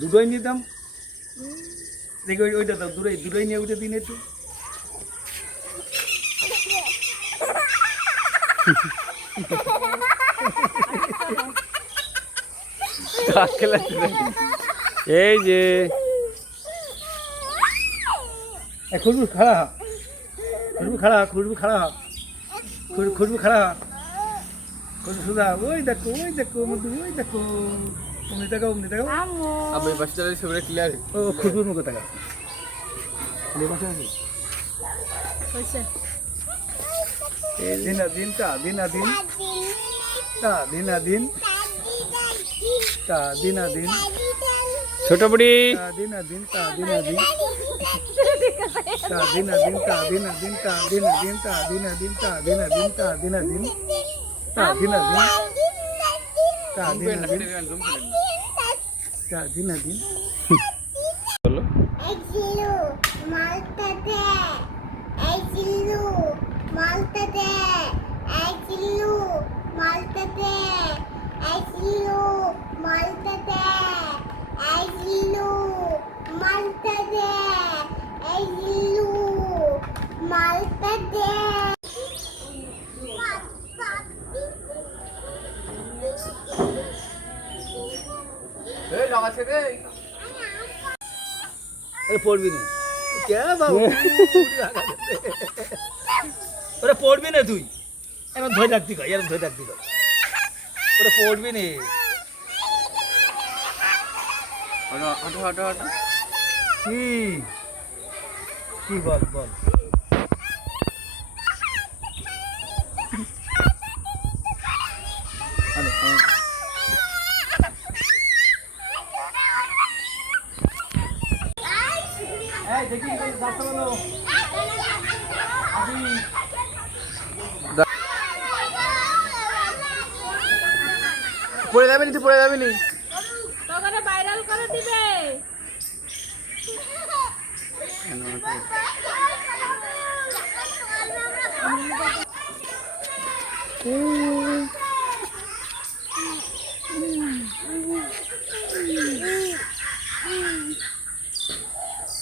দুটোই নিতাম দেখি ওইটা দাও দুটোই নিয়ে উঠে দিন একটু এই যে খুশবু খাড়া খুশবু খাড়া সুধা ওই দেখো মধু ওই দেখো অমনি দেখাও আবে বাসটা সবরে ক্লিয়ার ও খুশবুর মুখে দেখা দিন ছোট বুড়ি দিন পড়বি না ওরা পড়বি না তুই এরকম ধরে রাখতে কয় ওরা পড়বি না কি বল দেখি পড়ে যাবে নি তোকে ভাইরাল করে দিবে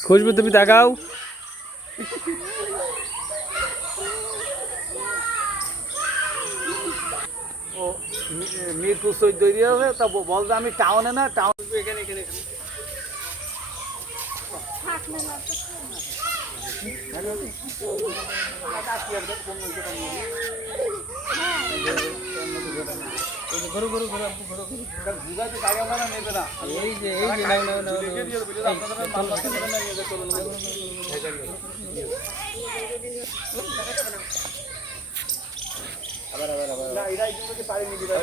খুশবু তুমি তাকাও মিরপুর তৈরি হবে তা বলতে আমি টাউনে না টাউন এখানে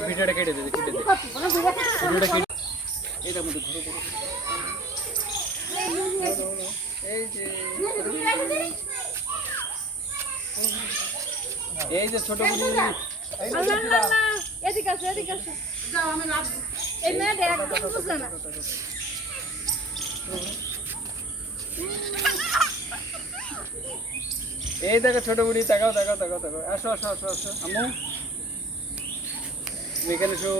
ভিডিওটা কেটে দে এটার মধ্যে ঘুরে এই যে ছোট বুড়ি এদিকে আসো যাও আমি লাভ এই মেয়েটা একদম বুঝছে না এই দেখো ছোট বুড়ি তাকাও আসো আম্মু এখানে এসো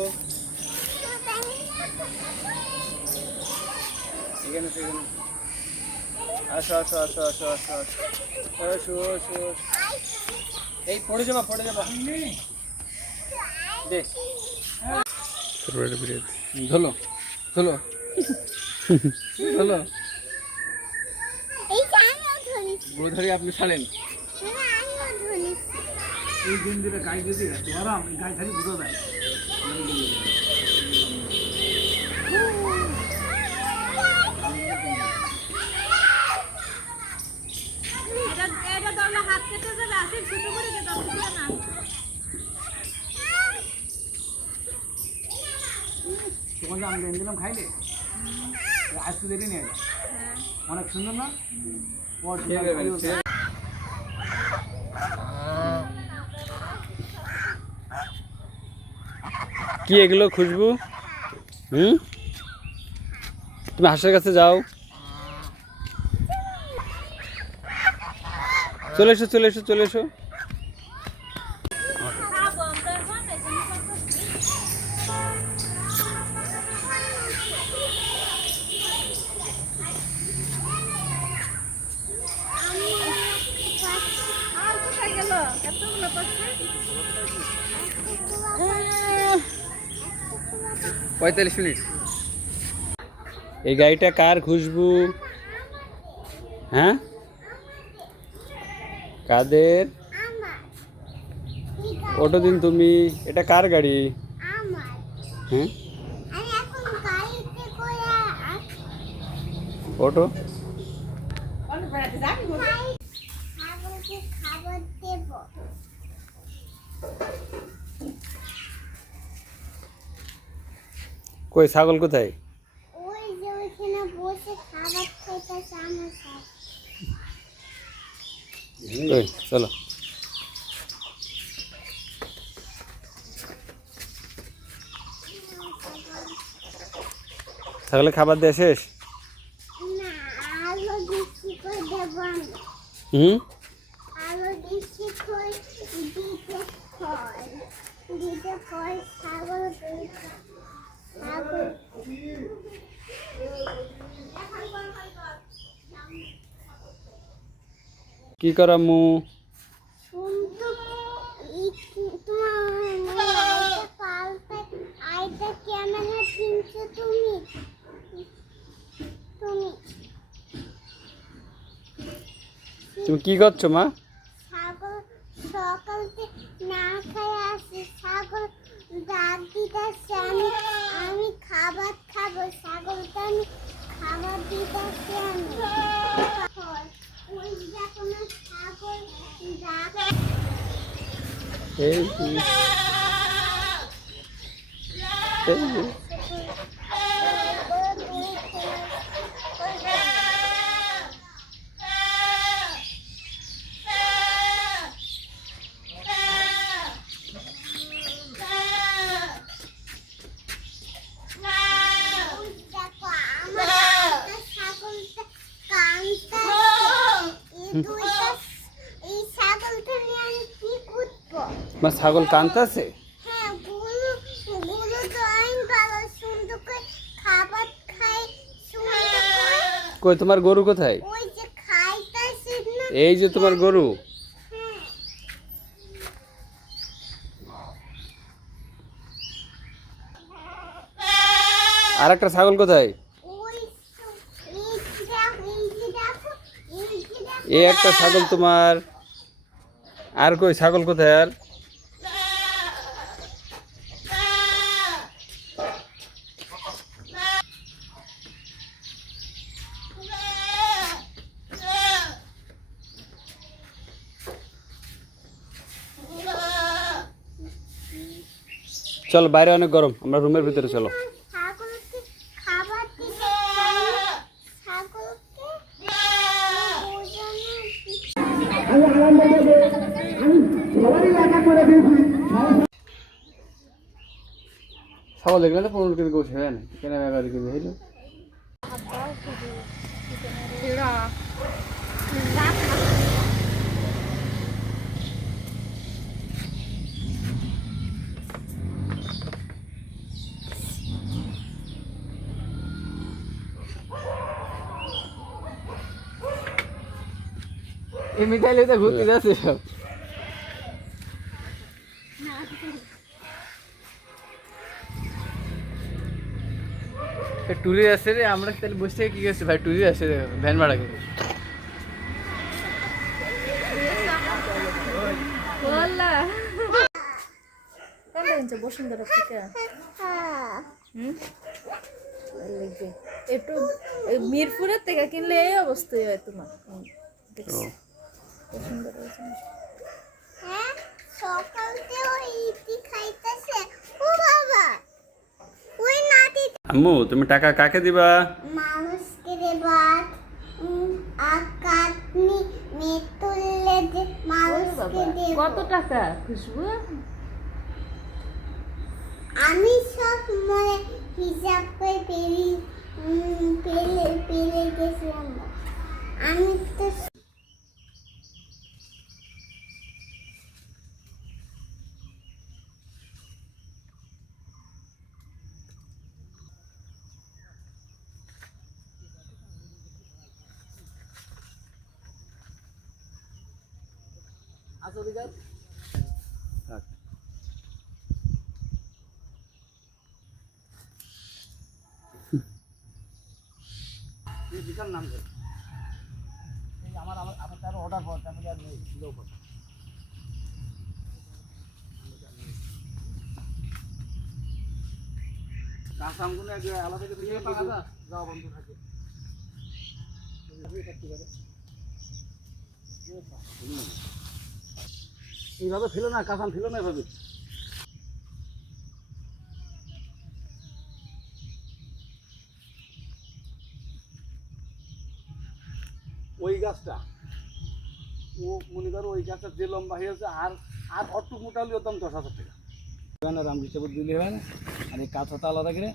আসো এই পড়ে যাবা দেখ ধলো ধরে আপনি ছাড়েন এই দিন দিলে গাই দিদি তোমার গাই ছাড়ি বুঝো দেয় এটা দরলা হাত কেটে যাবে আসে ছোট করে কে দাও না তখন যে আমি লেন দিলাম খাইলে আজকে দেরি নেই অনেক সুন্দর না কি এগুলো খুশবু তুমি হাঁসের কাছে যাও চলে এসো 45 মিনিট। এই গাড়িটা কার খুশবু? হ্যাঁ, কাদের? ওটো দিন তুমি। এটা কার গাড়ি? হ্যাঁ, ওটো। কই ছাগল কোথায়? ওই যে ওইখানে বসে খাবার খাইতেছে আমার সাথে। কই, চলো। ছাগলে খাবার দেয়া শেষ? না, আলো দিচ্ছি করে দেবো আমি। হুম, আলো দিচ্ছি করে দিতে হয়। দিতে হয় ছাগল ছাগল। কি করামু? কিন্তু তোমার আইটা পাল্টে আইটা ক্যামেরা কিনছো তুমি তুমি তুমি কি করছো মা? ছাগল সকাল থেকে না খাই আসি, ছাগল ডাক দিতেছে আমি খাবার খাবো, ছাগলটা আমি খাবার দিতেছি আমি। ওই দেখো না ছাগল ডাক। এই যে, এই যে। মা ছাগল কাঁদতেছে? হ্যাঁ, গুলো গুলো তো আমি ভালো সুন্দর করে খাবার খাই, সুন্দর করে। কই তোমার গরু কোথায়? ওই যে খাইতেছে না। এই যে তোমার গরু। হ্যাঁ, আর একটা ছাগল কোথায়? ওই এই যে দেখো, এই যে দেখো, এই যে দেখো। এই একটা ছাগল তোমার। আর কই ছাগল কোথায়? আর চল, বাইরে অনেক গরম, আমরা রুমের ভিতরে চলো। ছাগলকে খাবার দিতে হয় না। ছাগলকে ছাগল দেখলে তো 15 কেজি গোছ হয় না, কেন 11 কেজি হইলো? এই মিঠাই লইতে ঘুরতে যাচ্ছে সব। ট্যুরে আসছে রে, আমরা তাহলে বসে থেকে কি করছি ভাই? ট্যুরে আসছে ভ্যান ভাড়া করে। বসুন্ধরা থেকে একটু মিরপুরের থেকে কিনলে এই অবস্থায় হয় তোমার। হ্যাঁ, সকাল থেকে ওই ইতি খাইতেছে। ও বাবা, ওই নাতি আম্মু তুমি টাকা কাকে দিবা? মানুষকে দেবাত আকাতনি মেতুল্লে যে মানুষকে দেব। কত টাকা খুশবু? আমি সব মানে হিসাব করে পেলে গেছিলাম। আমি তো বিশাল নাম করে এই আমার আমার আমার তার অর্ডার পাওয়া আমি আর নেই ছিল কথা কাঁচা আমগুলো আলাদা করে দিয়ে পাকা যাও বন্ধু থাকে এইভাবে ফেলো না কাঁচা আম ফেলো না এভাবে ওই গাছটা ও মনে করো ওই গাছটা যে লম্বা হয়েছে আর আর অটুক মোটা হলে দাম 10,000 টাকা রাম হিসাবে দিলে হয় না আর এই কাঁচাটা আলাদা করে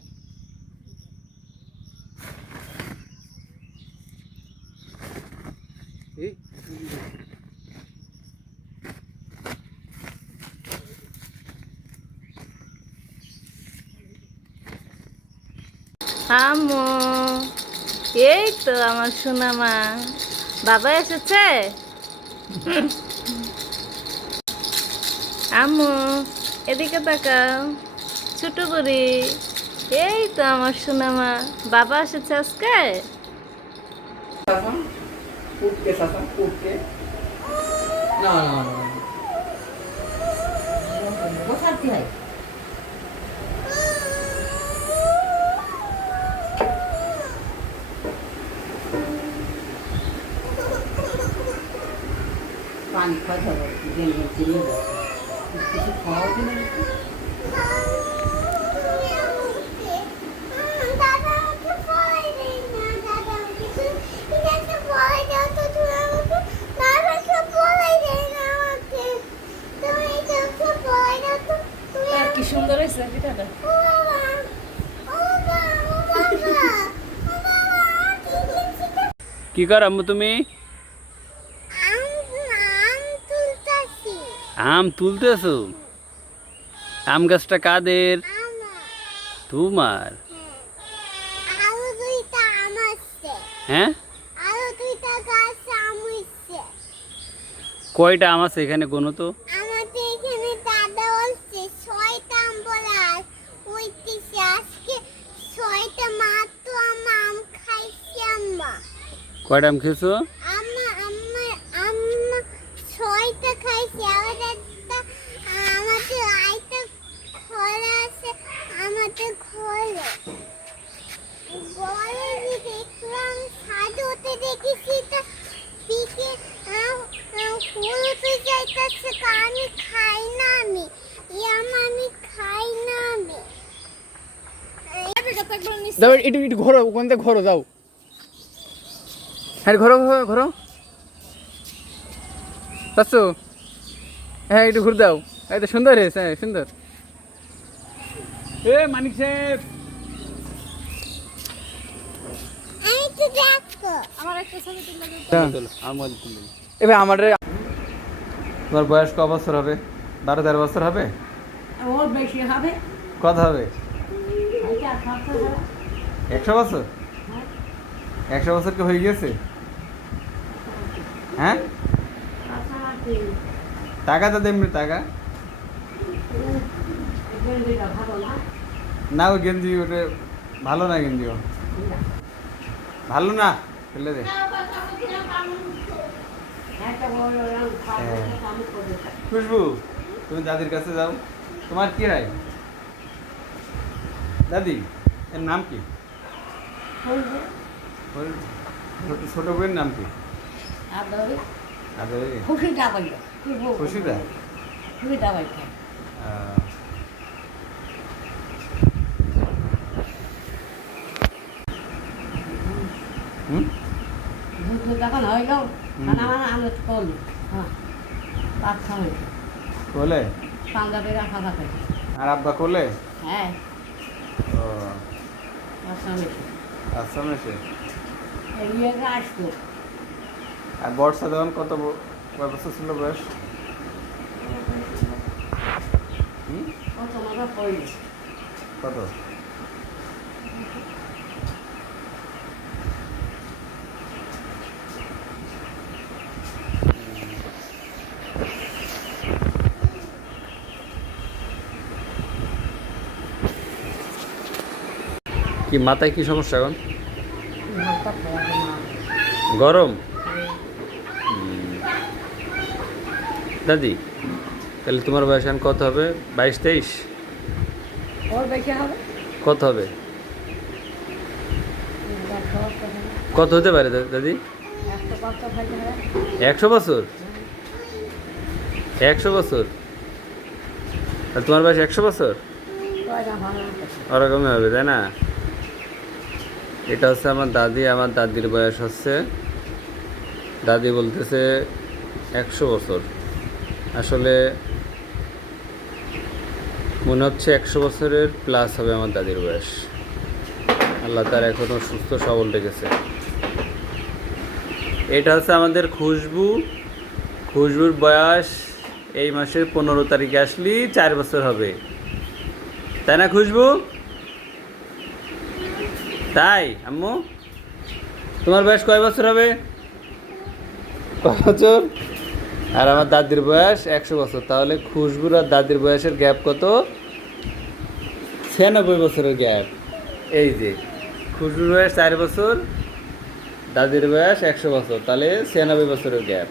এই আম্মু এই তো আমার সোনা মা বাবা এসেছে আম্মু এদিকে তাকাও ছোট বুড়ি এই তো আমার সোনা মা বাবা এসেছে আজকে উঠকে সাসা উঠকে না না না বসাতে হয় পানি খাওয়া হবে কিছু খাওয়া দিলে দাদা আমাকে পড়াই দেয় না দাদা আমাকে তুমি একটা পড়াই দাও তো তুমি আমাকে দাদাকে পড়াই দেয় না আমাকে তুমি একটা পড়াই দাও তো তুমি কি সুন্দর হয়েছে পিঠাটা ও বাবা ও বাবা ও বাবা ও বাবা কি কর আম্মু তুমি আম তুলতাছি আম তুলতেছো আম গাছটা কাদের আমার তোমার আরো দুইটা আম আছে হ্যাঁ আরো দুইটা গাছ আম হইছে কয়টা আম আছে এখানে গোনো তো আমাদের এখানে দাদা বলছে 6টা আম বলে আর হইতেছে আজকে 6টা মাত্র আম খাইছি আম্মা কয়টা আম খেয়েছো আম্মা আম্মা আম্মা 6টা খাইছি আর একটা আমাদের আইটা খোলা আছে আমাদের ঘরে ঘরে দেখলাম সাজতে দেখেছি তা পিকে হলুদ যাইতেছে আমি খাই না আমি আমি খাই না আমি যাও একটু একটু ঘোরো ওখান থেকে ঘোরো যাও হ্যাঁ ঘোরো ঘোরো ঘোরো চাচ্ছো হ্যাঁ একটু ঘুরে দাও এই তো সুন্দর হয়েছে হ্যাঁ সুন্দর এ মানিক সাহেব আমি তো দেখো আমার একটা ছবি তুলে দাও এবার আমার তোমার বয়স ক বছর হবে 12-13 বছর হবে ওর বেশি হবে কত হবে এটা খাওয়া হবে 100 বছর 100 বছর কি হয়ে গেছে হ্যাঁ টাকা তো দেমনি টাকা ভালো না না ওই গেঞ্জি ওটা ভালো না গেঞ্জিও ভালো না ফেলে দে একটা বড় রং খাওয়া আমি করে খুশবু তুমি দাদির কাছে যাও তোমার কি হয় দাদি এর নাম কি ওর ছোট বইয়ের নাম কি আদরে আদরে খুশিটা বাইল খুশিদা খুশিটা বাইল হুম দুধ যখন হইল খানা মানে আমি করলি হ্যাঁ পাঁচ সময় কোলে পাঞ্জাবিরা খাওয়া খাই আর আব্বা কোলে হ্যাঁ ও পাঁচ সময় আসামে সে এই ইয়ে আসতো আর বর্ষা তখন কত কয় বছর ছিল বয়স হুম কত মজা পড়লি কত কি মাথায় কি সমস্যা এখন হালকা খাওয়া না গরম দাদি তাহলে তোমার বয়স এখন কত হবে 22-23 ওর বেশি হবে কত হবে কত হতে পারে দাদি 100 বছর 100 বছর আর তোমার বয়স 100 বছর ওরকমই হবে তাই না এটা হচ্ছে আমার দাদি আমার দাদির বয়স হচ্ছে দাদি বলতেছে 100 বছর আসলে মনে হচ্ছে 100 বছরের প্লাস হবে আমার দাদির বয়স আল্লাহ তার এখনও সুস্থ সবল রেখেছে এটা হচ্ছে আমাদের খুশবুর বয়স এই মাসের 15 তারিখে আসলেই 4 বছর হবে তাই না খুশবু তাই আম্মু তোমার বয়স কয় বছর হবে কয় বছর আর আমার দাদির বয়স 100 বছর তাহলে খুশবুর আর দাদির বয়সের গ্যাপ কত 96 বছরের গ্যাপ এই যে খুশবুর বয়স 4 বছর দাদির বয়স 100 বছর তাহলে 96 বছরের গ্যাপ